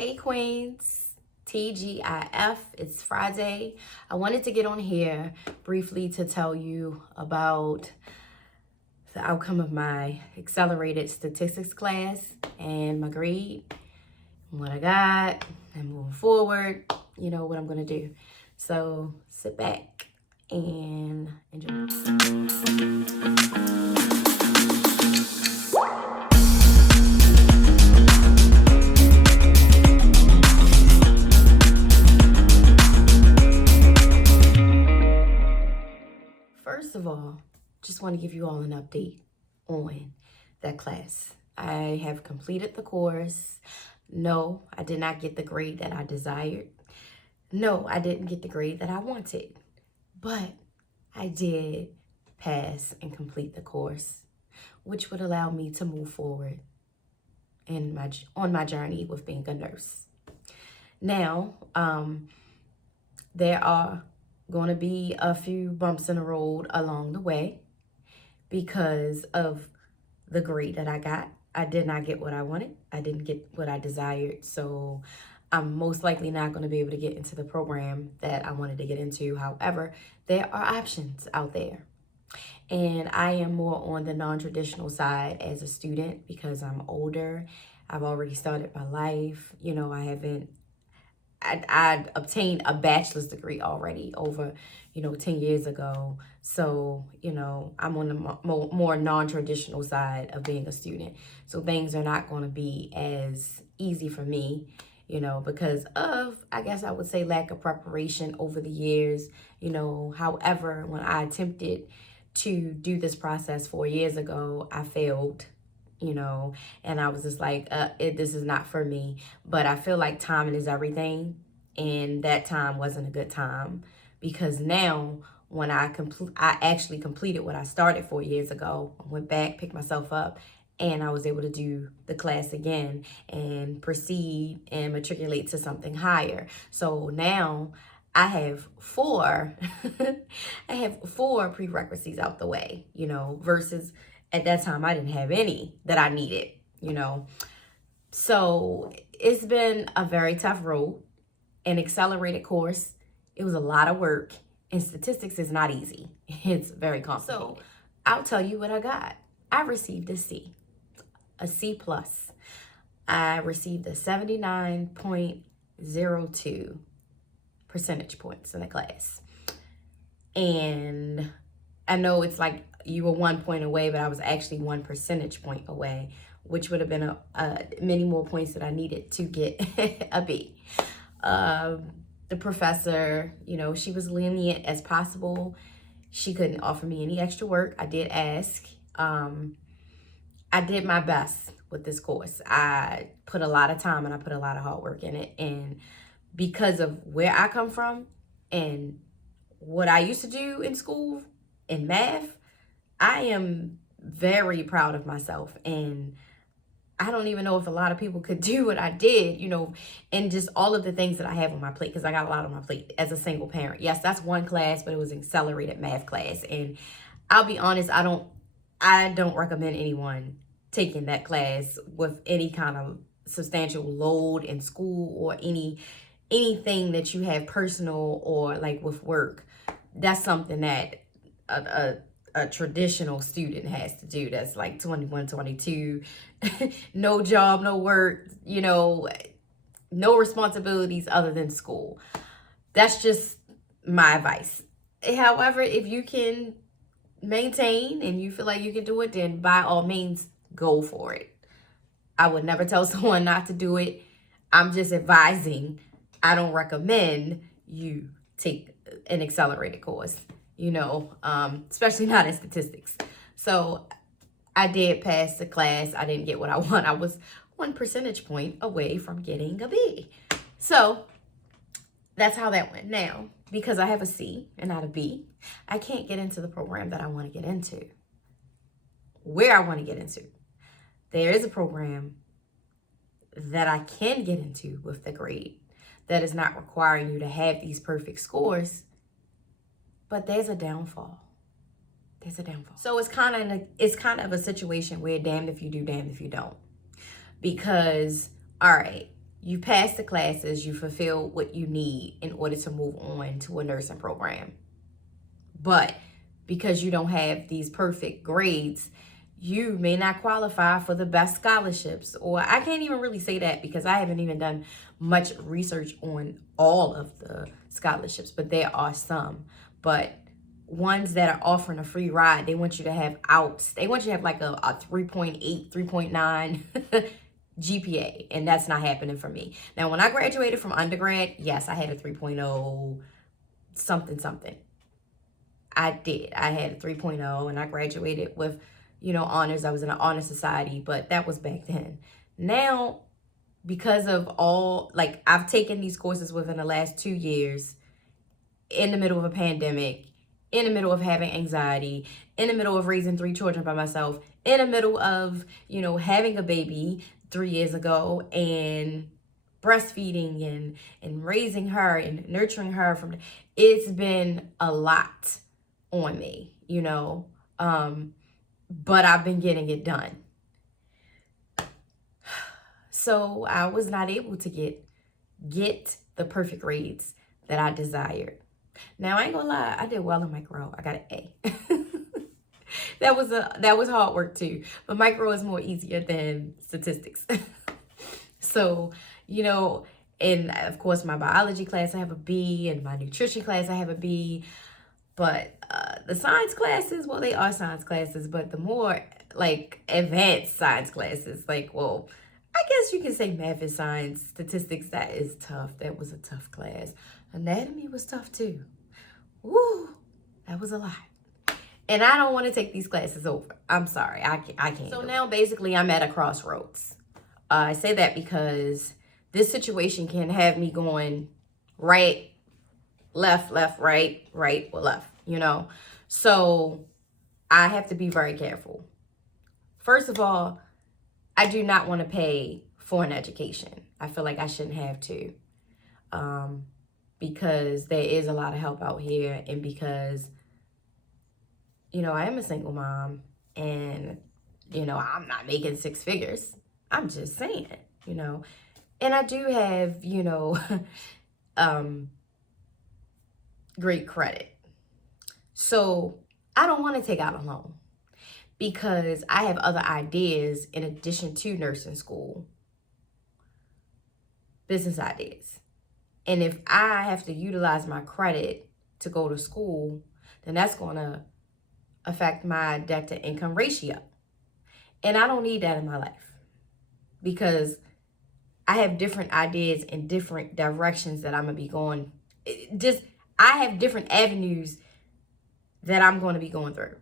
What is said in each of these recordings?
Hey Queens, TGIF, it's Friday. I wanted to get on here briefly to tell you about the outcome of my accelerated statistics class and my grade, and what I got, and moving forward, you know what I'm gonna do. So sit back and enjoy. First of all, just want to give you all an update on that class. I have completed the course. No, I did not get the grade that I desired. No, I didn't get the grade that I wanted. But I did pass and complete the course, which would allow me to move forward on my journey with being a nurse. Now, there are going to be a few bumps in the road along the way because of the grade that I got. I did not get what I wanted. I didn't get what I desired. So I'm most likely not going to be able to get into the program that I wanted to get into. However, there are options out there. And I am more on the non-traditional side as a student because I'm older. I've already started my life. You know, I obtained a bachelor's degree already over, 10 years ago. So, I'm on the more non-traditional side of being a student. So things are not going to be as easy for me, because of, I guess I would say, lack of preparation over the years. However, when I attempted to do this process 4 years ago, I failed. And I was just like, this is not for me. But I feel like timing is everything. And that time wasn't a good time because now when I actually completed what I started 4 years ago, I went back, picked myself up, and I was able to do the class again and proceed and matriculate to something higher. So now I have four, I have four prerequisites out the way, versus at that time, I didn't have any that I needed, So it's been a very tough road. An accelerated course, it was a lot of work. And statistics is not easy. It's very complicated. So I'll tell you what I got. I received a C plus. I received a 79.02 percentage points in the class. And I know it's like you were 1 point away, but I was actually 1 percentage point away, which would have been many more points that I needed to get a B. The professor, she was lenient as possible. She couldn't offer me any extra work. I did ask. I did my best with this course. I put a lot of time and I put a lot of hard work in it. And because of where I come from and what I used to do in school in math, I am very proud of myself. And I don't even know if a lot of people could do what I did, and just all of the things that I have on my plate, because I got a lot on my plate as a single parent. Yes, that's one class, but it was an accelerated math class. And I'll be honest, I don't recommend anyone taking that class with any kind of substantial load in school or anything that you have personal or like with work. That's something that a traditional student has to do. That's like 21, 22, no job, no work, no responsibilities other than school. That's just my advice. However, if you can maintain and you feel like you can do it, then by all means, go for it. I would never tell someone not to do it. I'm just advising. I don't recommend you take an accelerated course. Especially not in statistics. So I did pass the class. I didn't get what I want. I was 1 percentage point away from getting a B. So that's how that went. Now, because I have a C and not a B, I can't get into the program that I want to get into. Where I want to get into. There is a program that I can get into with the grade that is not requiring you to have these perfect scores. But there's a downfall. So it's kind of a situation where damned if you do, damned if you don't. Because, all right, You pass the classes, you fulfill what you need in order to move on to a nursing program. But because you don't have these perfect grades, you may not qualify for the best scholarships. Or I can't even really say that because I haven't even done much research on all of the scholarships, but there are some. But ones that are offering a free ride, they want you to have outs. They want you to have like a 3.8, 3.9 GPA, and that's not happening for me. Now, when I graduated from undergrad, yes, I had a 3.0 something. I did. I had a 3.0 and I graduated with, honors. I was in an honor society, but that was back then. Now, because of all, like, I've taken these courses within the last 2 years in the middle of a pandemic, in the middle of having anxiety, in the middle of raising 3 children by myself, in the middle of, having a baby 3 years ago and breastfeeding and raising her and nurturing her it's been a lot on me, but I've been getting it done. So I was not able to get the perfect grades that I desired. Now, I ain't gonna lie, I did well in micro. I got an A. That was hard work too, but micro is more easier than statistics. So, and of course my biology class I have a B, and my nutrition class I have a B. But the science classes, well, they are science classes, but the more like advanced science classes, like, well, I guess you can say math and science, statistics, that is tough. That was a tough class. Anatomy was tough too. Woo, that was a lot. And I don't want to take these classes over. I'm sorry, I can't. So now basically I'm at a crossroads. I say that because this situation can have me going right, left, right, or left, So I have to be very careful. First of all, I do not want to pay for an education. I feel like I shouldn't have to, because there is a lot of help out here, and because, I am a single mom, and, I'm not making 6 figures. I'm just saying, and I do have, great credit. So I don't want to take out a loan because I have other ideas in addition to nursing school, business ideas. And if I have to utilize my credit to go to school, then that's going to affect my debt to income ratio. And I don't need that in my life because I have different ideas in different directions that I'm going to be going. I have different avenues that I'm going to be going through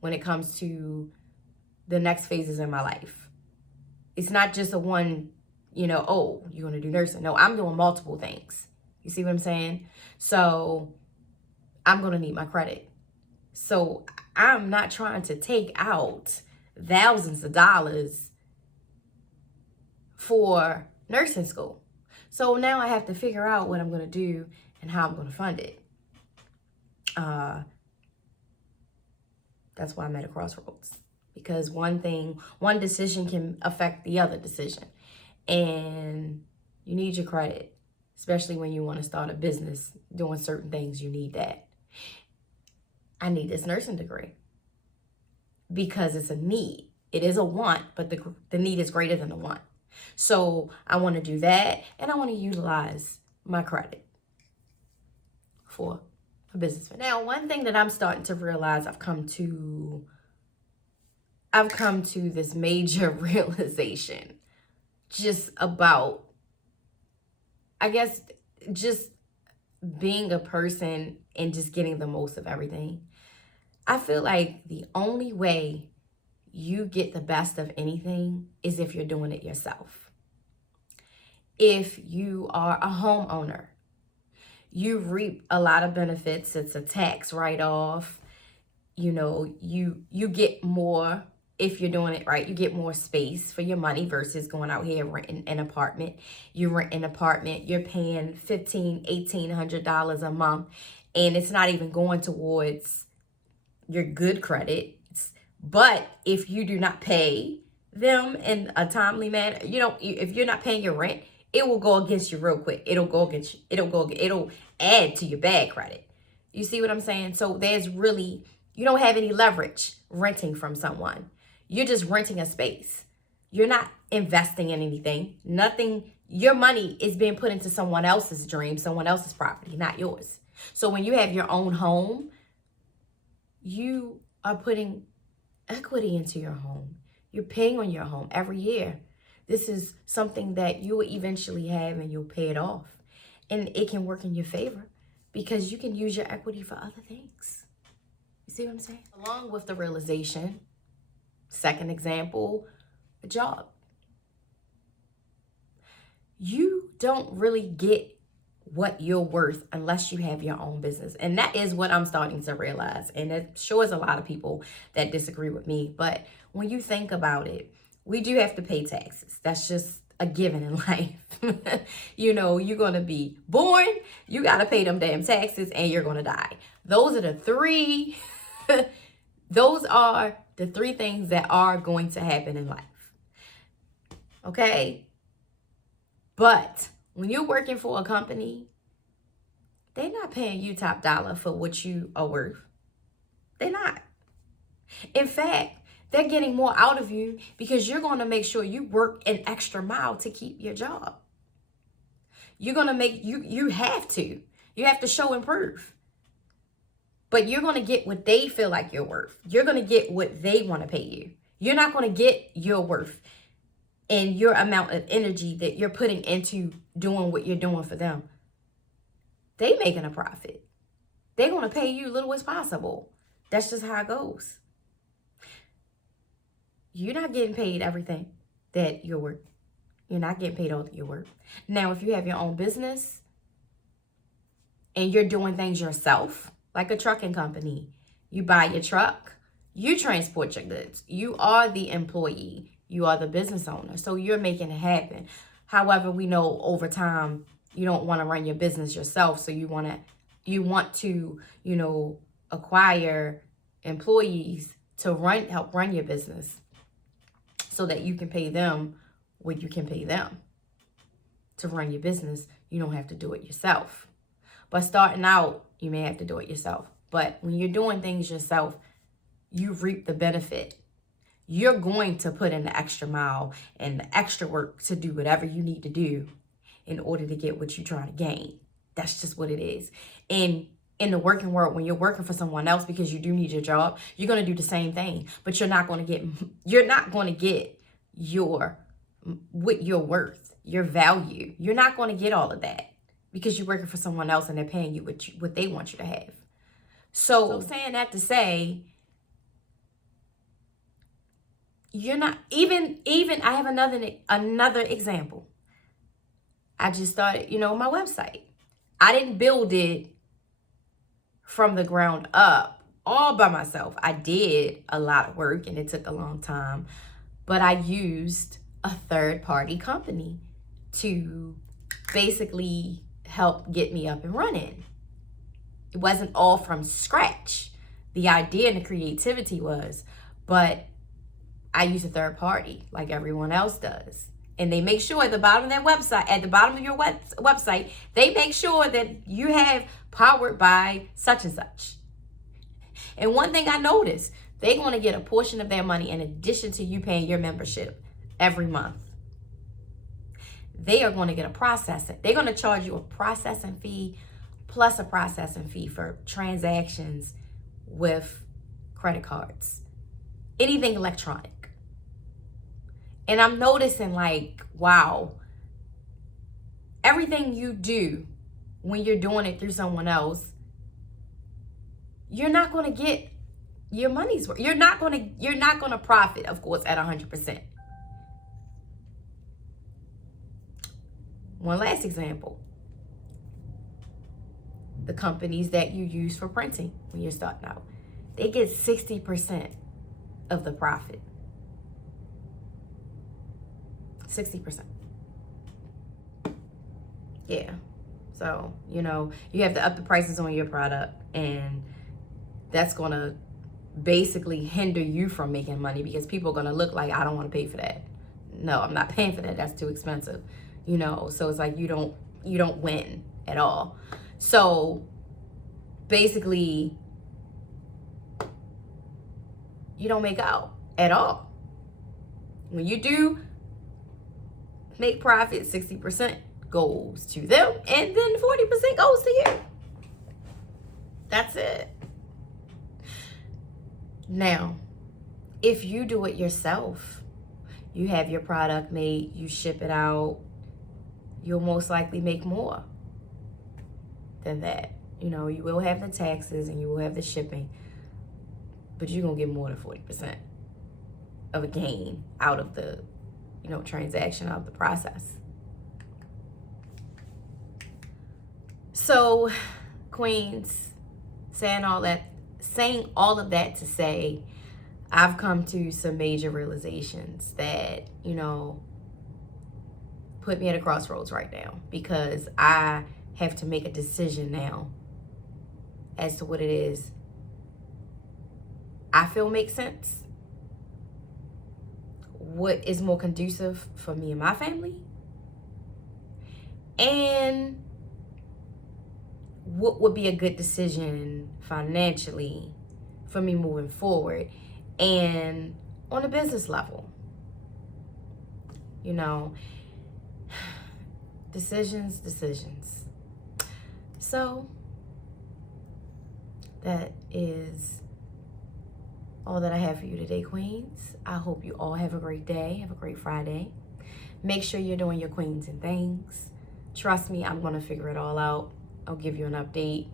when it comes to the next phases in my life. It's not just a one, oh, you're going to do nursing. No, I'm doing multiple things. You see what I'm saying? So I'm going to need my credit. So I'm not trying to take out thousands of dollars for nursing school. So now I have to figure out what I'm going to do and how I'm going to fund it. That's why I'm at a crossroads, because one decision can affect the other decision, and you need your credit, especially when you want to start a business doing certain things. You need that. I need this nursing degree because it's a need. It is a want, but the need is greater than the want. So I want to do that, and I want to utilize my credit for a business. Now, one thing that I'm starting to realize, I've come to this major realization just about, I guess, just being a person and just getting the most of everything. I feel like the only way you get the best of anything is if you're doing it yourself. If you are a homeowner, you reap a lot of benefits. It's a tax write-off. You get more if you're doing it right. You get more space for your money versus going out here renting an apartment. You rent an apartment, you're paying $1,500, $1,800 a month, and it's not even going towards your good credit. But if you do not pay them in a timely manner, if you're not paying your rent, it will go against you real quick. It'll add to your bad credit. You see what I'm saying? So you don't have any leverage renting from someone. You're just renting a space. You're not investing in anything. Nothing. Your money is being put into someone else's dream, someone else's property, not yours. So when you have your own home, you are putting equity into your home. You're paying on your home every year. This is something that you will eventually have and you'll pay it off. And it can work in your favor because you can use your equity for other things. You see what I'm saying? Along with the realization, second example, a job. You don't really get what you're worth unless you have your own business. And that is what I'm starting to realize. And it shows a lot of people that disagree with me. But when you think about it, we do have to pay taxes. That's just a given in life. You know, you're going to be born, you got to pay them damn taxes, and you're going to die. Those are the three things that are going to happen in life. Okay? But when you're working for a company, they're not paying you top dollar for what you are worth. They're not. In fact, they're getting more out of you because you're going to make sure you work an extra mile to keep your job. You're going to you have to show and prove. But you're going to get what they feel like you're worth. You're going to get what they want to pay you. You're not going to get your worth and your amount of energy that you're putting into doing what you're doing for them. They making a profit. They're going to pay you little as possible. That's just how it goes. You're not getting paid everything that you're worth. You're not getting paid all that you're worth. Now, if you have your own business and you're doing things yourself, like a trucking company, you buy your truck, you transport your goods. You are the employee. You are the business owner. So you're making it happen. However, we know over time, you don't want to run your business yourself. So you want to, acquire employees to help run your business so that you can pay them what you can pay them. To run your business, you don't have to do it yourself. But starting out, you may have to do it yourself. But when you're doing things yourself, you reap the benefit. You're going to put in the extra mile and the extra work to do whatever you need to do in order to get what you're trying to gain. That's just what it is. And in the working world, when you're working for someone else because you do need your job, you're going to do the same thing, but you're not going to get what you're worth, your value. You're not going to get all of that because you're working for someone else and they're paying you what they want you to have. So saying that to say, you're not even I have another example. I just started, my website. I didn't build it from the ground up all by myself. I did a lot of work and it took a long time, but I used a third-party company to basically help get me up and running. It wasn't all from scratch. The idea and the creativity was, but I use a third party like everyone else does. And they make sure at the bottom of their website, at the bottom of your website, they make sure that you have powered by such and such. And one thing I noticed, they're going to get a portion of their money in addition to you paying your membership every month. They are going to get a processing. They're going to charge you a processing fee plus a processing fee for transactions with credit cards, anything electronic. And I'm noticing wow, everything you do when you're doing it through someone else, you're not going to get your money's worth. You're not going to profit, of course, at 100%. One last example. The companies that you use for printing when you're starting out, they get 60% of the profit. 60%. Yeah. So, you have to up the prices on your product, and that's going to basically hinder you from making money because people are going to look like, I don't want to pay for that. No, I'm not paying for that. That's too expensive. you know, so it's like you don't win at all. So basically, you don't make out at all. When you do make profit, 60% goes to them, and then 40% goes to you. That's it. Now, if you do it yourself, you have your product made, you ship it out, you'll most likely make more than that. You know, you will have the taxes and you will have the shipping, but you're going to get more than 40% of a gain out of the, you know, transaction, out of the process. So, queens, saying all of that to say, I've come to some major realizations that, you know, put me at a crossroads right now, because I have to make a decision now as to what it is I feel makes sense, what is more conducive for me and my family, and what would be a good decision financially for me moving forward and on a business level. You know, decisions. So that is all that I have for you today, queens. I hope you all have a great day, have a great Friday. Make sure you're doing your queens and things. Trust me, I'm going to figure it all out. I'll give you an update.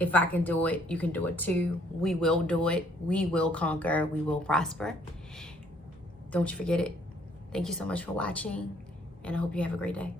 If I can do it, you can do it too. We will do it. We will conquer. We will prosper. Don't you forget it. Thank you so much for watching, and I hope you have a great day.